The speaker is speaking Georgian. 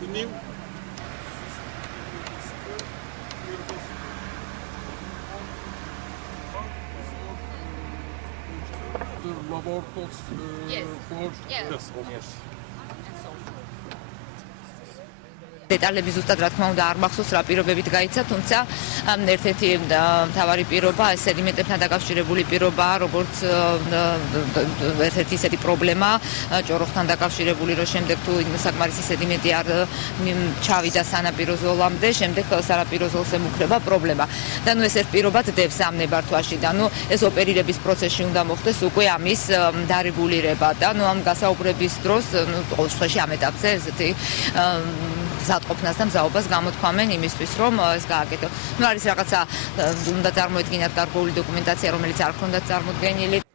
к ним. The laboratories Yes. for Yeah. yes. დეტალები ზუსტად რა თქმა უნდა არ მახსოვს რა პირობებით გაიცა, თუმცა ერთ-ერთი მთავარი პირობა სედიმენტებთან დაკავშირებული პირობაა, როგორც ერთ-ერთი ისეთი პრობლემა ჭოროხთან დაკავშირებული, რომ შემდეგ თუ საკმარისი სედიმენტი არ ჩავიდა სანაპირო ზოლამდე, შემდეგ სანაპირო ზოლს ემუქრება პრობლემა. და ნუ ეს ერთ პირობად დევს ამ ნებართვაში და ნუ ეს ოპერირების პროცესში უნდა მოხდეს უკვე ამის დარეგულირება და ნუ ამ გასაუბრების დროს ნუ ყოველ შემთხვევაში ამ ეტაპზე ესეთი ყოფნას და მზაობას გამოთქვამენ იმისთვის, რომ ეს გააკეთო. ნუ არის რაღაცა უნდა წარმოედგინათ გარკვეული დოკუმენტაცია, რომელიც არ ქონდათ წარმოდგენილი.